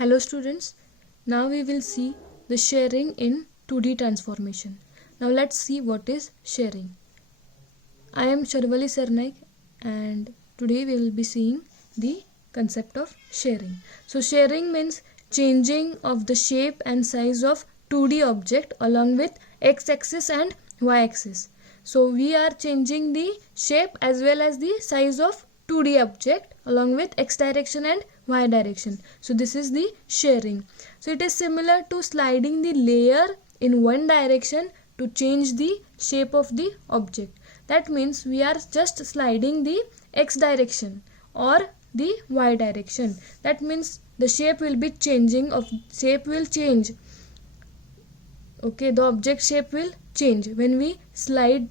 Hello students, now we will see the sharing in 2D transformation. Now let's see what is sharing. I am Sharvali Sarnaik and today we will be seeing the concept of sharing. So sharing means changing of the shape and size of 2D object along with x-axis and y-axis. So we are changing the shape as well as the size of 2D object along with x direction and y direction. So this is the sharing. So it is similar to sliding the layer in one direction to change the shape of the object. That means we are just sliding the x direction or the y direction. That means the shape will be changing, shape will change. Okay, the object shape will change when we slide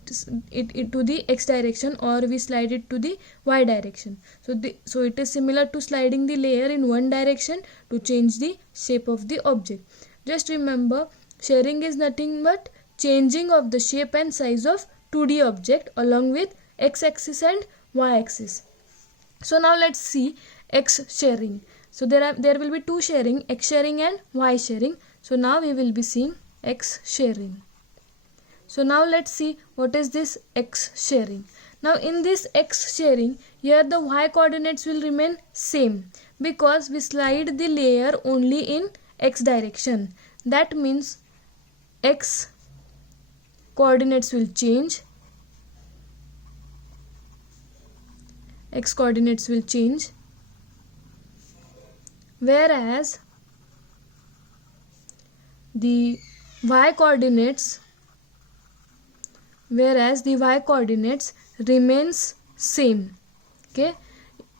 it to the x direction or we slide it to the y direction. So it is similar to sliding the layer in one direction to change the shape of the object. Just remember, sharing is nothing but changing of the shape and size of 2D object along with x-axis and y-axis. So now let's see x sharing. So there will be two sharing, x sharing and y sharing. So now we will be seeing x sharing. So now let's see what is this x sharing. Now in this x sharing, here the y coordinates will remain same because we slide the layer only in x direction. That means x coordinates will change. X coordinates will change. Whereas the y coordinates remains same. Okay,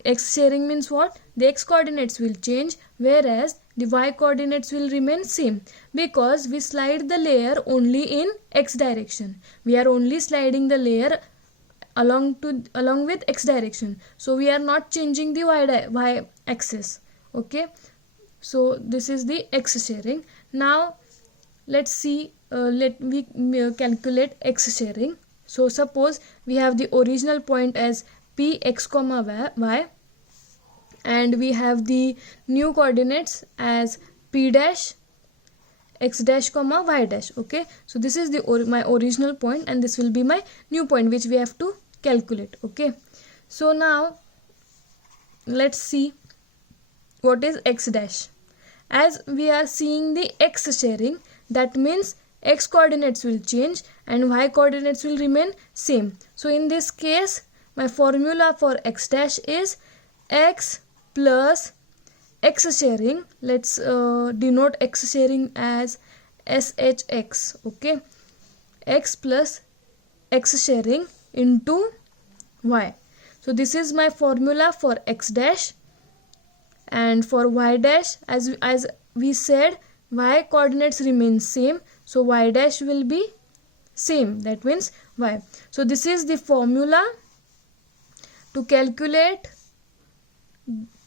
x sharing means what? The x coordinates will change whereas the y coordinates will remain same because we slide the layer only in x direction. We are only sliding the layer along with x direction, so we are not changing the y axis. Okay, so this is the x sharing. Now let's see, let me calculate x sharing. So suppose we have the original point as p x comma y and we have the new coordinates as p dash x dash comma y dash. Okay, so this is the my original point and this will be my new point which we have to calculate. Okay, so now let's see what is x dash. As we are seeing the x sharing, that means x coordinates will change and y coordinates will remain same. So in this case, my formula for x dash is x plus x sharing. Let's denote x sharing as shx. Okay, x plus x sharing into y. So this is my formula for x dash. And for y dash, as we said, y coordinates remain same, so y dash will be same, that means y. So this is the formula to calculate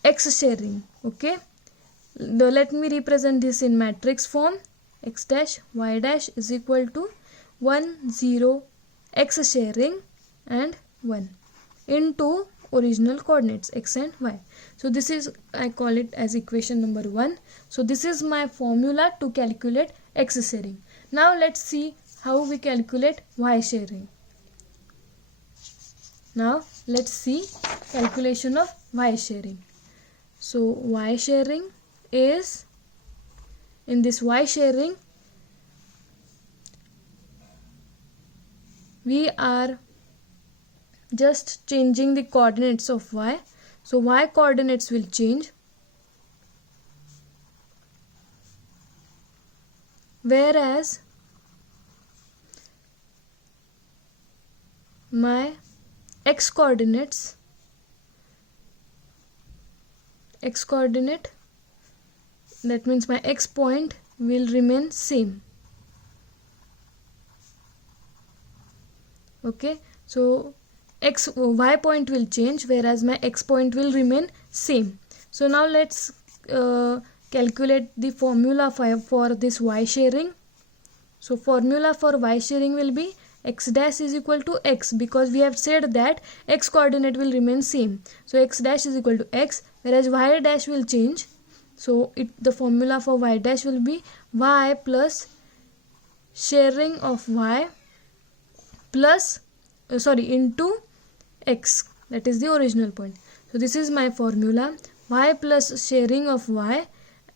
x sharing. Okay, let me represent this in matrix form. X dash y dash is equal to 1 0 x sharing and 1 into original coordinates x and y. So this is, I call it as equation number 1. So this is my formula to calculate x sharing. Now let's see how we calculate y sharing. Now let's see calculation of y sharing. So y sharing is, in this y sharing, we are just changing the coordinates of y. So y coordinates will change whereas my x coordinate, that means my x point, will remain same. Okay, so y point will change whereas my x point will remain same. So now let's calculate the formula for this y sharing. So formula for y sharing will be x dash is equal to x because we have said that x coordinate will remain same. So x dash is equal to x whereas y dash will change. So the formula for y dash will be y plus sharing of y plus into x, that is the original point. So this is my formula, y plus sharing of y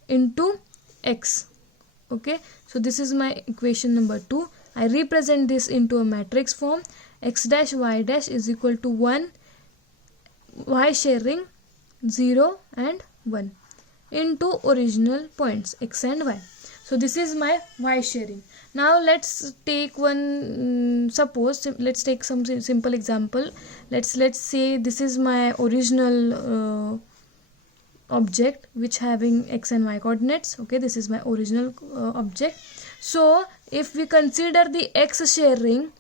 into x. Okay, so this is my equation number 2. I represent this into a matrix form. X dash y dash is equal to 1, y sharing 0 and 1 into original points x and y. So this is my y sharing. Now let's take one let's take some simple example. Let's say this is my original object which having x and y coordinates. Okay, this is my original object. So if we consider the x sharing,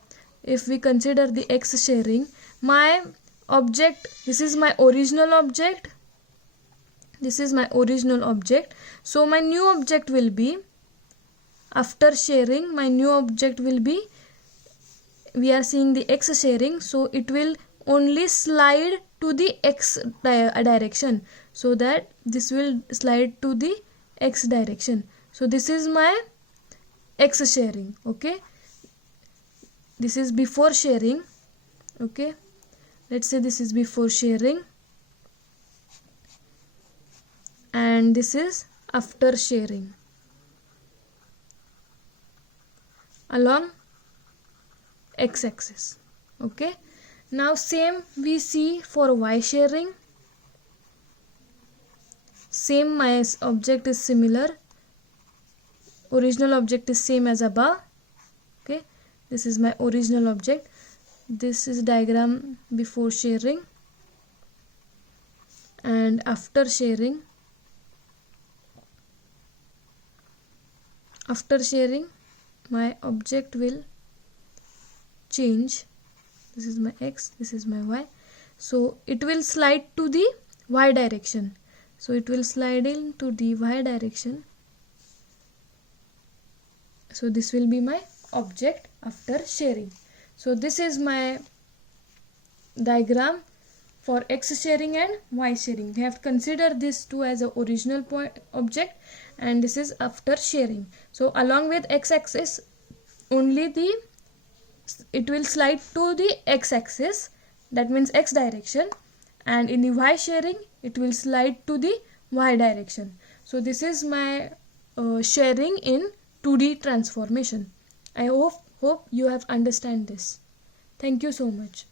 my object, this is my original object, so my new object will be, after sharing, my new object will be, we are seeing the x sharing, so it will only slide to the x direction, so that this will slide to the x direction. So this is my x sharing. Okay, this is before sharing. Okay, let's say this is before sharing and this is after sharing along x-axis. Okay, now same we see for y sharing. Same, my object is similar, original object is same as above. Okay, this is my original object. This is diagram before sharing and after sharing. After sharing, my object will change. This is my x, this is my y. So it will slide to the y direction. So it will slide into the y direction. So this will be my object after sharing. So this is my diagram for x sharing and y sharing. We have to consider these two as a original object and this is after sharing. So along with x-axis, only it will slide to the x-axis, that means x direction, and in the y sharing it will slide to the y direction. So this is my sharing in 2D transformation. I hope you have understand this. Thank you so much.